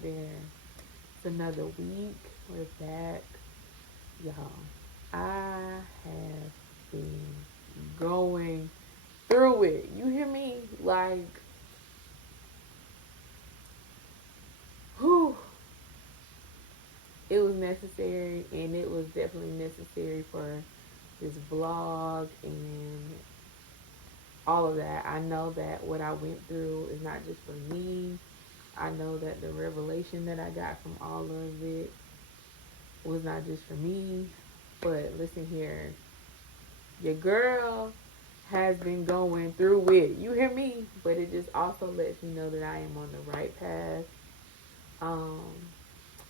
out there. It's another week. We're back. Y'all, I have been going through it. You hear me? Like, whew, it was necessary, and it was definitely necessary for this vlog and all of that. I know that what I went through is not just for me. I know that the revelation that I got from all of it was not just for me. But listen here, your girl has been going through it. You hear me? But it just also lets me know that I am on the right path. Um,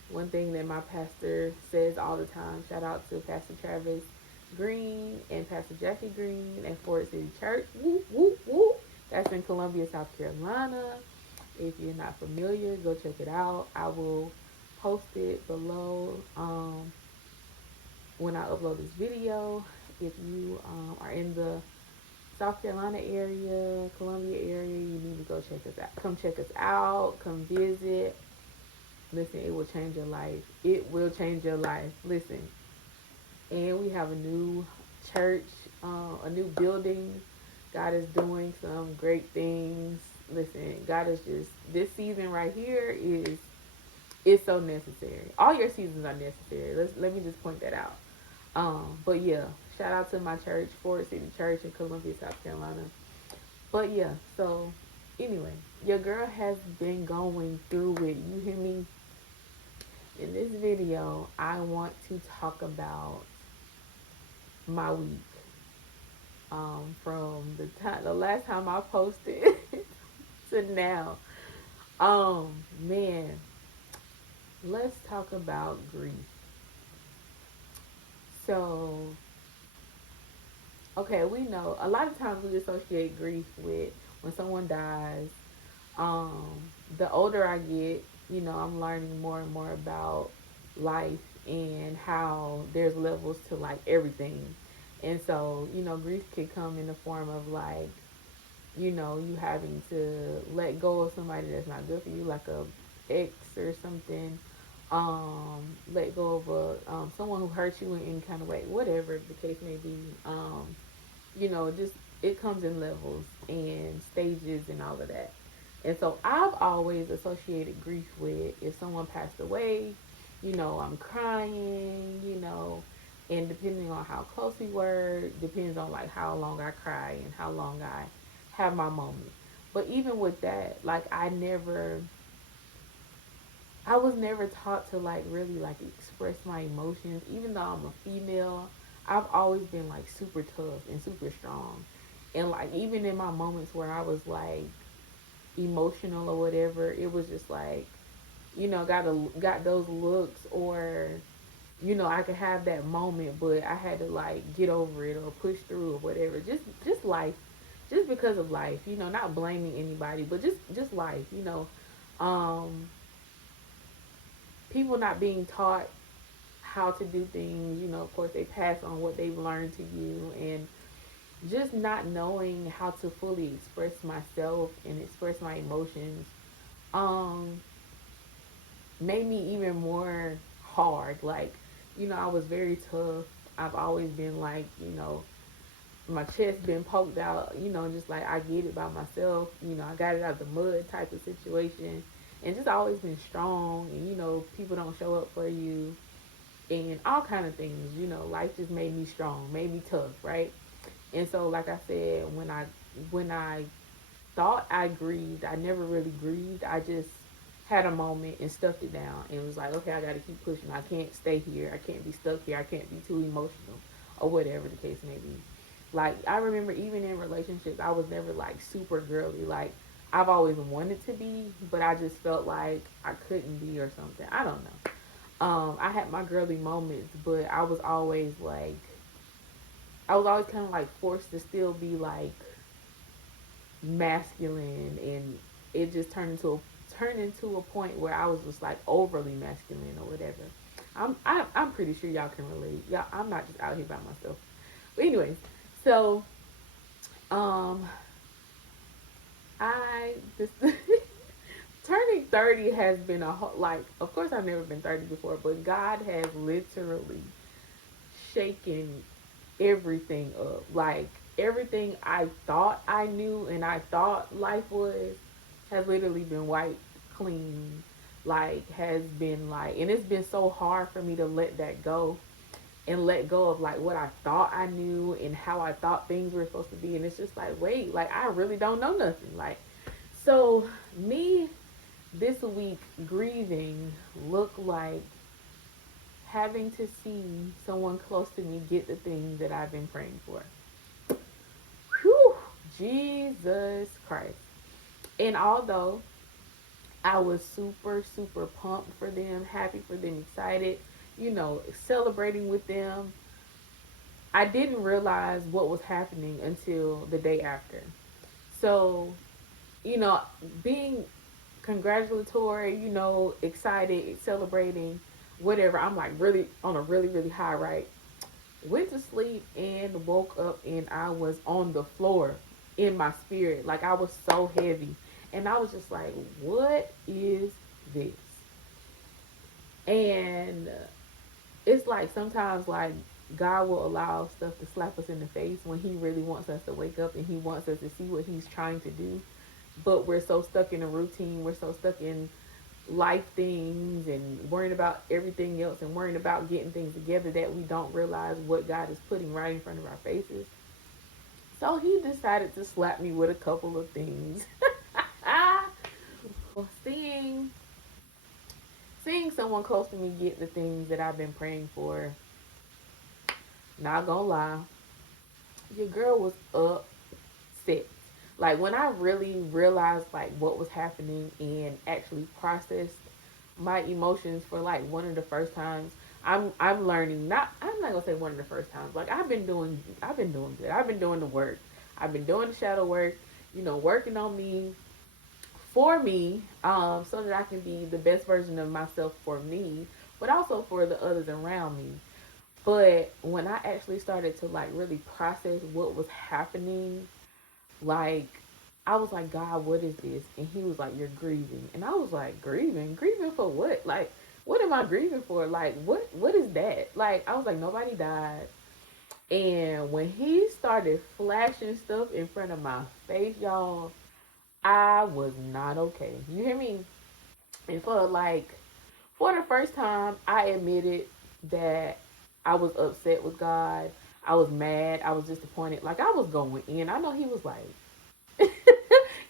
One thing that my pastor says all the time, shout out to Pastor Travis Green and Pastor Jackie Green at Ford City Church. Woo, woo, woo. That's in Columbia, South Carolina. If you're not familiar, go check it out. I will post it below when I upload this video. If you are in the South Carolina area, Columbia area, you need to go check us out. Come check us out. Come visit. Listen, it will change your life. It will change your life. Listen, and we have a new church, a new building. God is doing some great things. Listen, God is just, this season right here is so necessary. All your seasons are necessary. Let me just point that out. But yeah, shout out to my church, Ford City Church in Columbia, South Carolina. But yeah, so anyway, your girl has been going through it. You hear me? In this video, I want to talk about my week. From the last time I posted to now. Man, let's talk about grief. So, okay, we know a lot of times we associate grief with when someone dies. Um, the older I get, I'm learning more and more about life and how there's levels to like everything. And so, grief can come in the form of like, you having to let go of somebody that's not good for you, like a ex or something. Let go of someone who hurt you in any kind of way, whatever the case may be. Just it comes in levels and stages and all of that. And so I've always associated grief with if someone passed away, I'm crying, and depending on how close we were, depends on like how long I cry and how long I have my moment. But even with that, like I was never taught to like really like express my emotions. Even though I'm a female, I've always been like super tough and super strong. And like even in my moments where I was like emotional or whatever, it was just like, got those looks or I could have that moment, but I had to like get over it or push through or whatever. Just life, just because of life, not blaming anybody, but just life, um people not being taught how to do things, of course they pass on what they've learned to you, and just not knowing how to fully express myself and express my emotions um made me even more hard. Like, I was very tough. I've always been like, my chest been poked out, just like I get it by myself. I got it out of the mud type of situation. And just always been strong, and people don't show up for you and all kind of things. Life just made me strong, made me tough, right? And so like I said, when I thought I grieved, I never really grieved. I just had a moment and stuffed it down and was like, okay, I got to keep pushing. I can't stay here. I can't be stuck here. I can't be too emotional or whatever the case may be. Like, I remember even in relationships, I was never like super girly. Like, I've always wanted to be, but I just felt like I couldn't be or something. I don't know. I had my girly moments, but I was always kind of like forced to still be like masculine, and it just turned into a point where I was just like overly masculine or whatever. I'm pretty sure y'all can relate. Y'all, I'm not just out here by myself. But anyways, so um I just turning 30 has been like, of course I've never been 30 before, but God has literally shaken everything up. Like everything I thought I knew and I thought life was has literally been wiped clean. Like has been like, and it's been so hard for me to let that go and let go of like what I thought I knew and how I thought things were supposed to be. And it's just like, wait, like I really don't know nothing. Like, so me this week grieving looked like having to see someone close to me get the things that I've been praying for. Whew, Jesus Christ. And although I was super, super pumped for them, happy for them, excited, celebrating with them, I didn't realize what was happening until the day after. So, you know, being congratulatory, excited, celebrating, whatever, I'm like really on a really, really high, right? Went to sleep and woke up and I was on the floor in my spirit. Like I was so heavy. And I was just like, what is this? And it's like sometimes like God will allow stuff to slap us in the face when he really wants us to wake up and he wants us to see what he's trying to do. But we're so stuck in a routine. We're so stuck in life things and worrying about everything else and worrying about getting things together that we don't realize what God is putting right in front of our faces. So he decided to slap me with a couple of things. So seeing someone close to me get the things that I've been praying for, not gonna lie, your girl was upset. Like when I really realized like what was happening and actually processed my emotions for like one of the first times. I'm learning, not I'm not gonna say one of the first times. Like I've been doing good. I've been doing the work. I've been doing the shadow work, working on me for me, so that I can be the best version of myself for me, but also for the others around me. But when I actually started to like really process what was happening, like I was like, God, what is this? And he was like, you're grieving. And I was like, grieving? Grieving for what? Like, what am I grieving for? Like, what is that? Like, I was like, nobody died. And when he started flashing stuff in front of my face, y'all, I was not okay. You hear me? And for the first time, I admitted that I was upset with God. I was mad. I was disappointed. Like I was going in. I know he was like,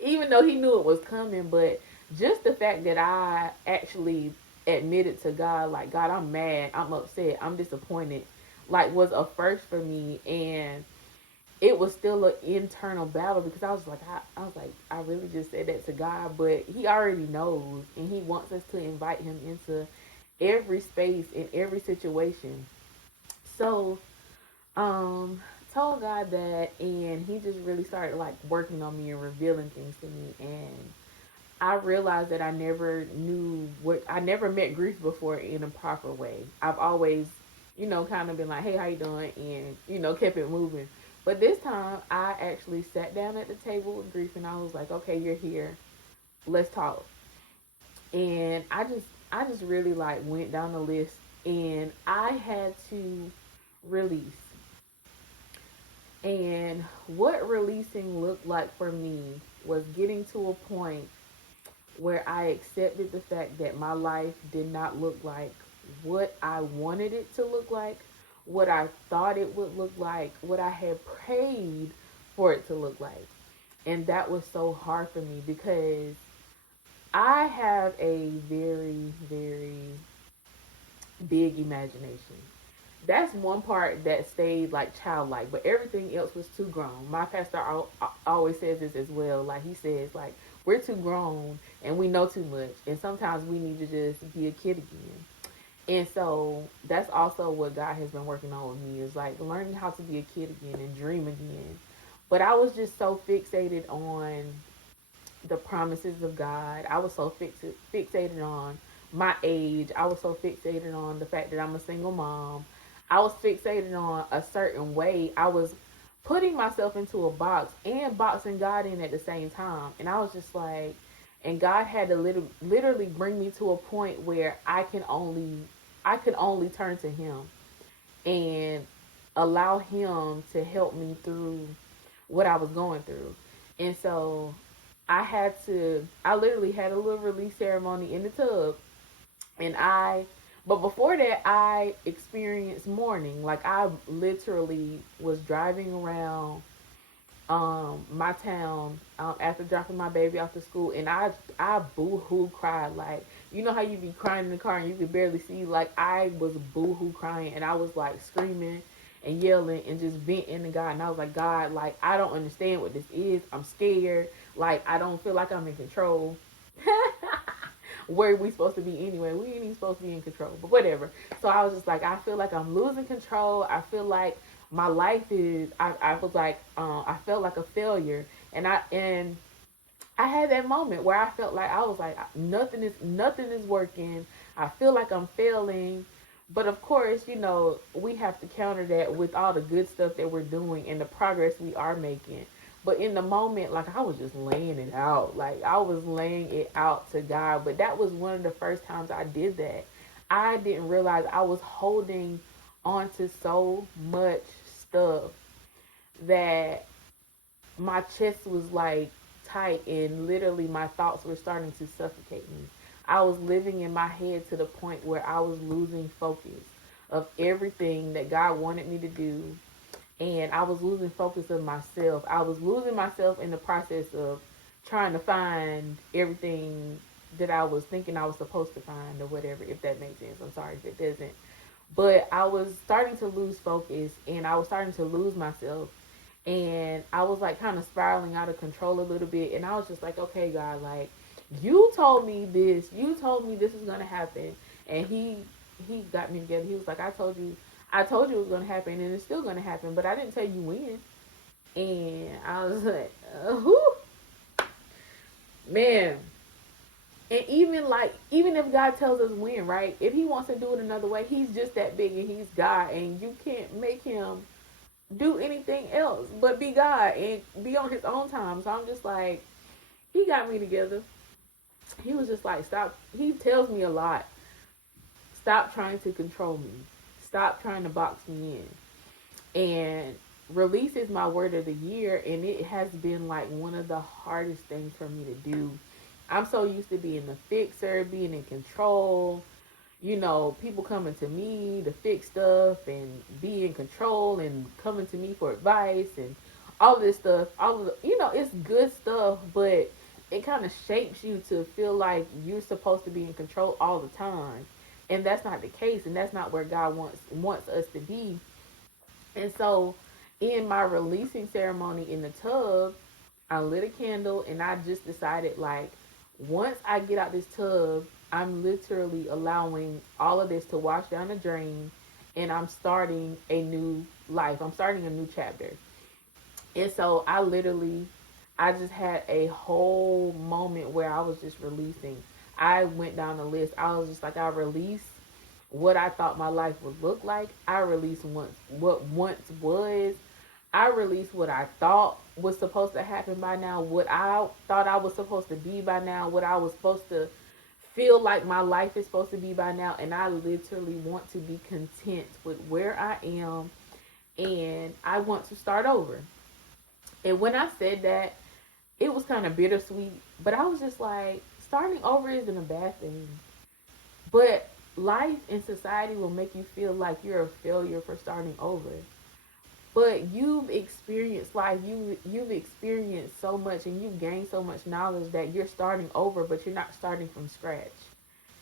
even though he knew it was coming, but just the fact that I actually admitted to God, like, God, I'm mad, I'm upset, I'm disappointed, like, was a first for me. And it was still an internal battle because I was like, I really just said that to God, but he already knows and he wants us to invite him into every space in every situation. So um told God that and he just really started like working on me and revealing things to me. And I realized that I never met grief before in a proper way. I've always, kind of been like, hey, how you doing? And, kept it moving. But this time I actually sat down at the table with grief and I was like, okay, you're here. Let's talk. And I just really like went down the list and I had to release. And what releasing looked like for me was getting to a point where I accepted the fact that my life did not look like what I wanted it to look like, what I thought it would look like, what I had prayed for it to look like. And that was so hard for me because I have a very, very big imagination. That's one part that stayed like childlike, but everything else was too grown. My pastor always says this as well. Like he says, like we're too grown and we know too much, and sometimes we need to just be a kid again. And so that's also what God has been working on with me is like learning how to be a kid again and dream again. But I was just so fixated on the promises of God. I was so fixated on my age. I was so fixated on the fact that I'm a single mom. I was fixated on a certain way. I was putting myself into a box and boxing God in at the same time. And I was just like, And God had to literally bring me to a point where I could only turn to Him and allow Him to help me through what I was going through. And so I literally had a little release ceremony in the tub. And but before that, I experienced mourning. Like, I literally was driving around my town after dropping my baby off to school, and I boo-hoo cried. Like, you know how you be crying in the car and you could barely see? Like, I was boo-hoo crying, and I was like screaming and yelling and just venting to God. And I was like, God, like, I don't understand what this is. I'm scared. Like, I don't feel like I'm in control. Where we supposed to be anyway? We ain't even supposed to be in control, but whatever. So I was just like, I feel like I'm losing control. I feel like my life is. I was like, I felt like a failure, and I had that moment where I felt like I was like, nothing is working. I feel like I'm failing. But of course, we have to counter that with all the good stuff that we're doing and the progress we are making. But in the moment, like, I was just laying it out. Like, I was laying it out to God. But that was one of the first times I did that. I didn't realize I was holding on to so much stuff that my chest was like tight, and literally my thoughts were starting to suffocate me. I was living in my head to the point where I was losing focus of everything that God wanted me to do, and I was losing focus of myself. I was losing myself in the process of trying to find everything that I was thinking I was supposed to find, or whatever, if that makes sense. I'm sorry if it doesn't. But I was starting to lose focus, and I was starting to lose myself, and I was like kind of spiraling out of control a little bit. And I was just like, okay, God, like, you told me this, you told me this is gonna happen. And he got me together. He was like, I told you it was gonna happen, and it's still gonna happen, but I didn't tell you when. And I was like, whoo, man. And even if God tells us when, right? If He wants to do it another way, He's just that big, and He's God, and you can't make Him do anything else but be God and be on His own time. So I'm just like, He got me together. He was just like, stop. He tells me a lot. Stop trying to control me. Stop trying to box me in. And release is my word of the year, and it has been like one of the hardest things for me to do. I'm so used to being the fixer, being in control, people coming to me to fix stuff and be in control and coming to me for advice and all of this stuff. All of it's good stuff, but it kind of shapes you to feel like you're supposed to be in control all the time, and that's not the case, and that's not where God wants us to be. And so, in my releasing ceremony in the tub, I lit a candle, and I just decided, like, once I get out this tub, I'm literally allowing all of this to wash down the drain, and I'm starting a new life. I'm starting a new chapter. And so I just had a whole moment where I was just releasing. I went down the list. I was just like, I released what I thought my life would look like. I released what once was. I released what I thought was supposed to happen by now, what I thought I was supposed to be by now, what I was supposed to feel like my life is supposed to be by now. And I literally want to be content with where I am, and I want to start over. And when I said that, it was kind of bittersweet, but I was just like, starting over isn't a bad thing. But life and society will make you feel like you're a failure for starting over. But you've experienced life, you've experienced so much, and you've gained so much knowledge that you're starting over, but you're not starting from scratch.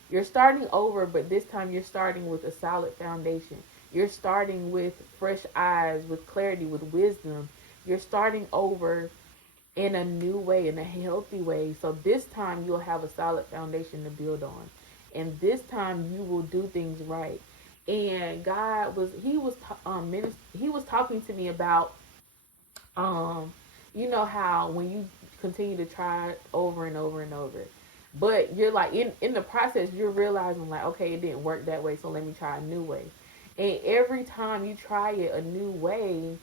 You're starting over, but this time you're starting with a solid foundation. You're starting with fresh eyes, with clarity, with wisdom. You're starting over in a new way, in a healthy way. So this time you'll have a solid foundation to build on. And this time you will do things right. And God was he was talking to me about how when you continue to try over and over and over, but you're like in the process you're realizing, like, okay, it didn't work that way, so let me try a new way. And every time you try it a new way,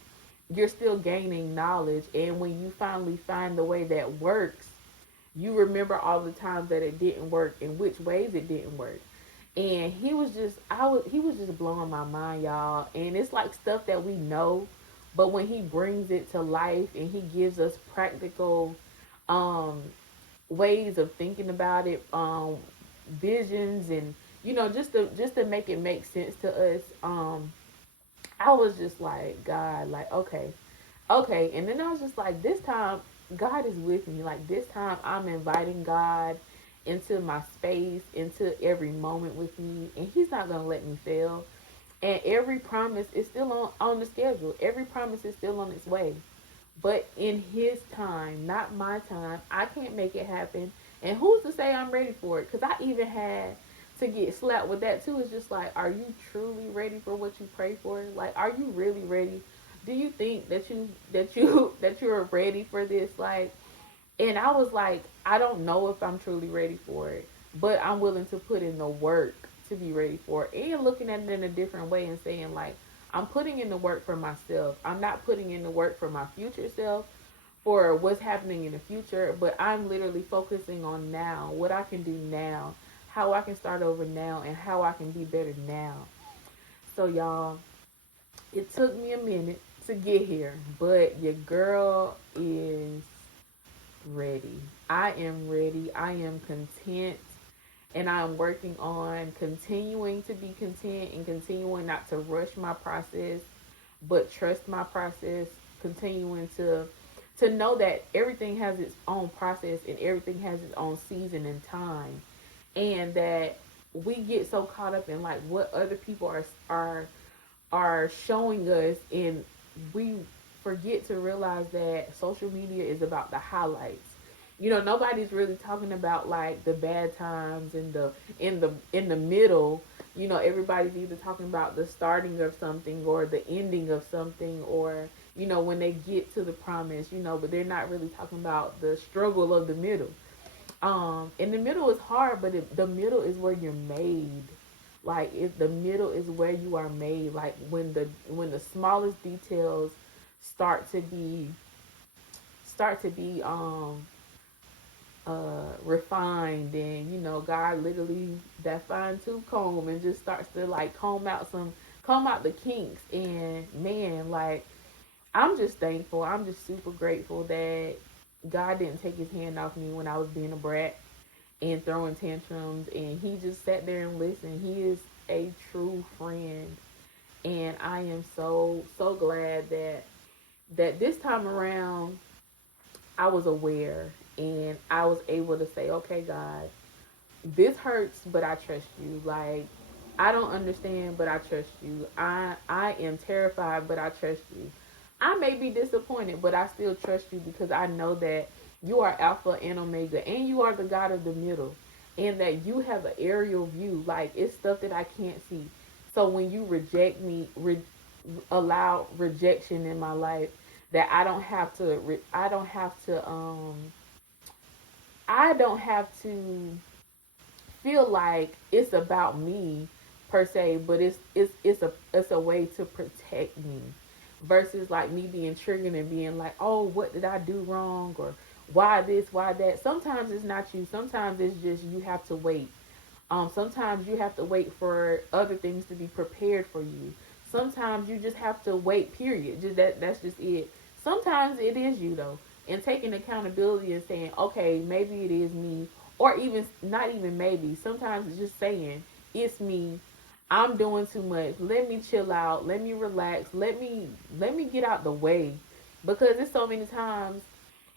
you're still gaining knowledge. And when you finally find the way that works, you remember all the times that it didn't work and which ways it didn't work. And he was just blowing my mind, y'all. And it's like stuff that we know, but when he brings it to life and he gives us practical um ways of thinking about it, visions, and just to make it make sense to us. I was just like, God, like, okay, okay. And then I was just like, this time God is with me. Like, this time I'm inviting God into my space, into every moment with me, and he's not going to let me fail. And every promise is still on the schedule. Every promise is still on its way, but in his time, not my time. I can't make it happen. And who's to say I'm ready for it? Because I even had to get slapped with that too. It's just like, are you truly ready for what you pray for? Like, are you really ready? Do you think that you're ready for this? Like, and I was like, I don't know if I'm truly ready for it, but I'm willing to put in the work to be ready for it. And looking at it in a different way and saying, like, I'm putting in the work for myself. I'm not putting in the work for my future self, for what's happening in the future, but I'm literally focusing on now, what I can do now, how I can start over now, and how I can be better now. So, y'all, it took me a minute to get here, but your girl is ready. I am ready. I am content. And I'm working on continuing to be content and continuing not to rush my process, but trust my process, continuing to know that everything has its own process and everything has its own season and time. And that we get so caught up in like what other people are showing us, and we forget to realize that social media is about the highlights. Nobody's really talking about like the bad times and in the middle. Everybody's either talking about the starting of something or the ending of something, or when they get to the promise, but they're not really talking about the struggle of the middle. And the middle is hard, but the middle is where you're made. Like, if the middle is where you are made, like when the smallest details start to be refined, and God literally that fine tooth comb and just starts to like comb out the kinks. And man, like, I'm just thankful. I'm just super grateful that God didn't take his hand off me when I was being a brat and throwing tantrums, and he just sat there and listened. He is a true friend, and I am so glad that this time around I was aware, and I was able to say, okay, God, this hurts, but I trust you. Like, I don't understand, but I trust you. I am terrified, but I trust you. I may be disappointed, but I still trust you because I know that you are Alpha and Omega, and you are the God of the middle, and that you have an aerial view. Like, it's stuff that I can't see. So when you reject me, allow rejection in my life, that I don't have to feel like it's about me per se, but it's a way to protect me, versus like me being triggered and being like, oh, what did I do wrong, or why this, why that. Sometimes it's not you. Sometimes it's just you have to wait. Sometimes you have to wait for other things to be prepared for you. Sometimes you just have to wait. Period. Just that's just it. Sometimes it is you though, and taking accountability and saying, okay, maybe it is me, or even not even maybe. Sometimes it's just saying it's me. I'm doing too much. Let me chill out. Let me relax. Let me get out the way, because it's so many times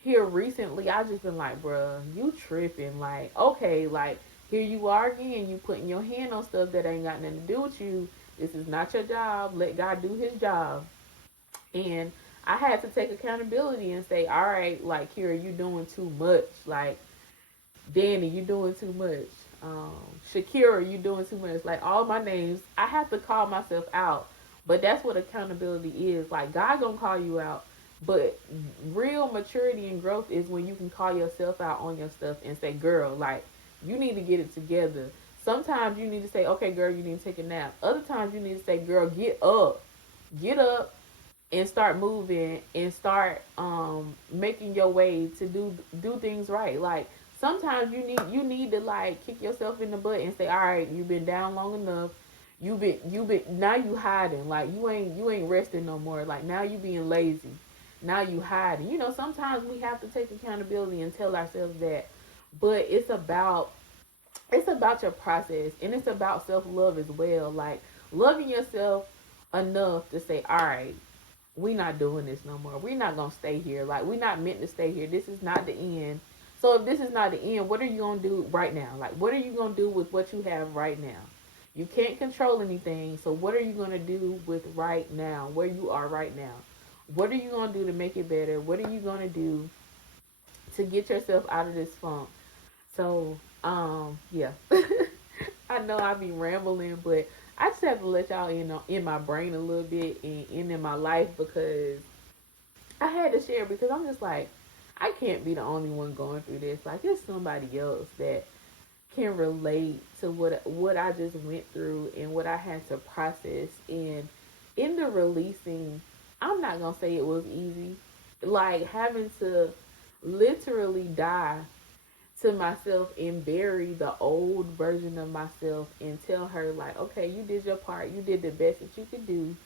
here recently I just been like, bruh, you tripping. Like, okay, like, here you are again. You putting your hand on stuff that ain't got nothing to do with you. This is not your job. Let God do his job. And I had to take accountability and say, all right, like, Kira, you doing too much. Like, Danny, you doing too much. Um, Shakira, you doing too much. Like, all my names, I have to call myself out. But that's what accountability is. Like, God gonna call you out. But real maturity and growth is when you can call yourself out on your stuff and say, girl, like, you need to get it together. Sometimes you need to say, okay, girl, you need to take a nap. Other times you need to say, girl, get up. Get up and start moving and start making your way to do things right. Like, Sometimes you need to like kick yourself in the butt and say, all right, you've been down long enough. You been now you hiding. Like you ain't resting no more. Like now you being lazy. Now you hiding. Sometimes we have to take accountability and tell ourselves that. But it's about your process, and it's about self-love as well. Like loving yourself enough to say, all right, we not doing this no more. We not gonna stay here. Like we not meant to stay here. This is not the end. So if this is not the end, what are you gonna do right now? Like what are you gonna do with what you have right now? You can't control anything. So what are you gonna do with right now, where you are right now? What are you gonna do to make it better? What are you gonna do to get yourself out of this funk? So yeah. I know I be rambling, but I just have to let y'all in my brain a little bit and in my life, because I had to share, because I'm just like, I can't be the only one going through this. Like, there's somebody else that can relate to what I just went through and what I had to process. And in the releasing, I'm not gonna say it was easy. Like having to literally die to myself and bury the old version of myself and tell her like, okay, you did your part, you did the best that you could do,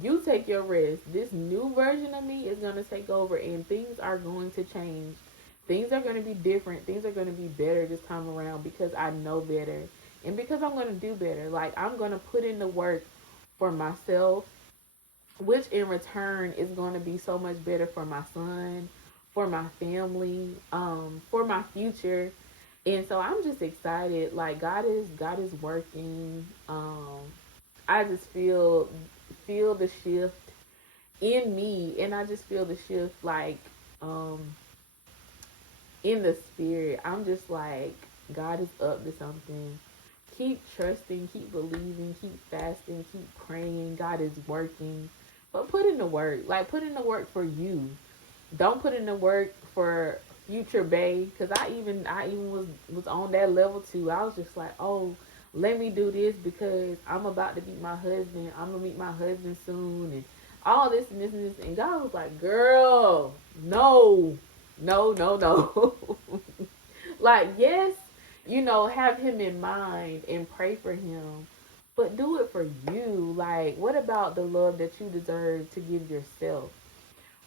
you take your rest. This new version of me is going to take over, and things are going to change. Things are going to be different. Things are going to be better this time around, because I know better and because I'm going to do better. Like, I'm going to put in the work for myself, which in return is going to be so much better for my son, for my family, for my future. And so I'm just excited. Like God is working. I just feel the shift in me, and I just feel the shift like um in the spirit. I'm just like, God is up to something. Keep trusting, keep believing, keep fasting, keep praying. God is working. But put in the work. Like put in the work for you. Don't put in the work for future bae, because I even was on that level too. I was just like, oh, let me do this because I'm about to meet my husband. I'm gonna meet my husband soon, and all this and this and this. And God was like, girl, no, no, no, no. Like, yes, have him in mind and pray for him, but do it for you. Like, what about the love that you deserve to give yourself?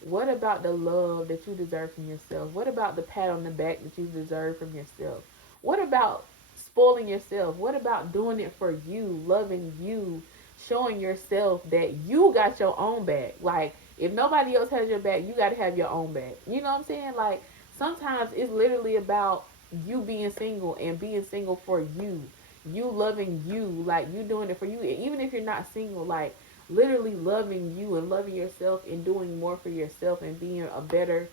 What about the love that you deserve from yourself? What about the pat on the back that you deserve from yourself? What about spoiling yourself? What about doing it for you, loving you, showing yourself that you got your own back? Like, if nobody else has your back, you got to have your own back. You know what I'm saying? Like, sometimes it's literally about you being single and being single for you. You loving you, like you doing it for you. Even if you're not single, like literally loving you and loving yourself and doing more for yourself and being a better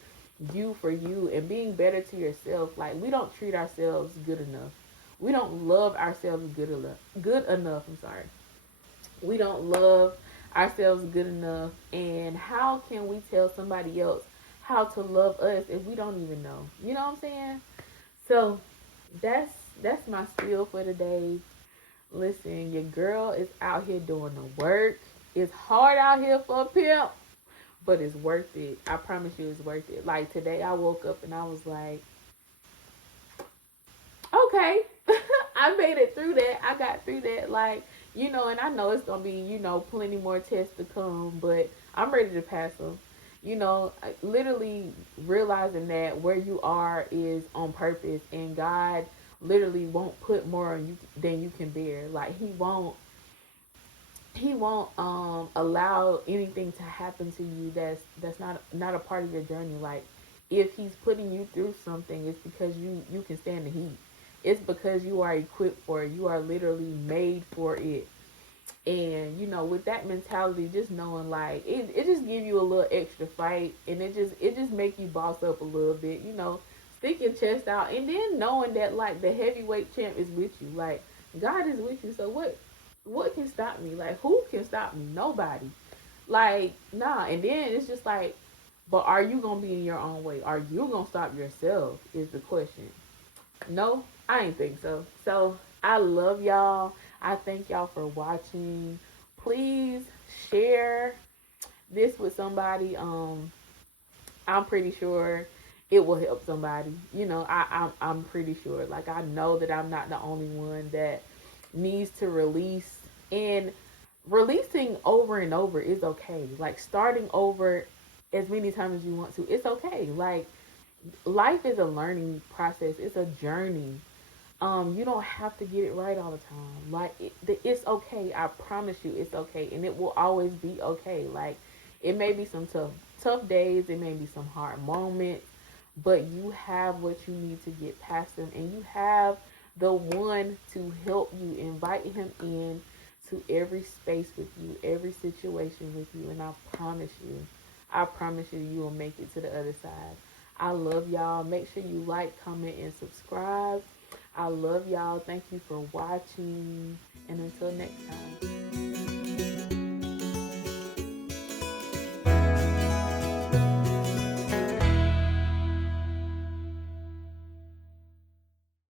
you for you and being better to yourself. Like, we don't treat ourselves good enough. We don't love ourselves good enough. Good enough. I'm sorry. We don't love ourselves good enough. And how can we tell somebody else how to love us if we don't even know? You know what I'm saying? So that's that's my spiel for today. Listen, your girl is out here doing the work. It's hard out here for a pimp, but it's worth it. I promise you it's worth it. Like today I woke up and I was like, okay, I made it through that. I got through that. Like, and I know it's going to be, plenty more tests to come, but I'm ready to pass them. Literally realizing that where you are is on purpose, and God literally won't put more on you than you can bear. Like, he won't allow anything to happen to you that's not a part of your journey. Like, if he's putting you through something, it's because you can stand the heat. It's because you are equipped for it. You are literally made for it. And with that mentality, just knowing like it just give you a little extra fight, and it just make you boss up a little bit. Stick your chest out, and then knowing that like the heavyweight champ is with you. Like, God is with you. So what can stop me? Like, who can stop me? Nobody. Like, nah. And then it's just like, but are you gonna be in your own way? Are you gonna stop yourself? Is the question. No, I ain't think so. So I love y'all. I thank y'all for watching. Please share this with somebody. I'm pretty sure it will help somebody. I'm pretty sure. Like, I know that I'm not the only one that needs to release, and releasing over and over is okay. Like, starting over as many times as you want to, it's okay. Like, life is a learning process. It's a journey. You don't have to get it right all the time. Like, it's okay. I promise you, it's okay, and it will always be okay. Like, it may be some tough days. It may be some hard moments, but you have what you need to get past them, and you have the one to help you. Invite him in to every space with you, every situation with you, and I promise you, you will make it to the other side. I love y'all. Make sure you like, comment, and subscribe. I love y'all. Thank you for watching. And until next time.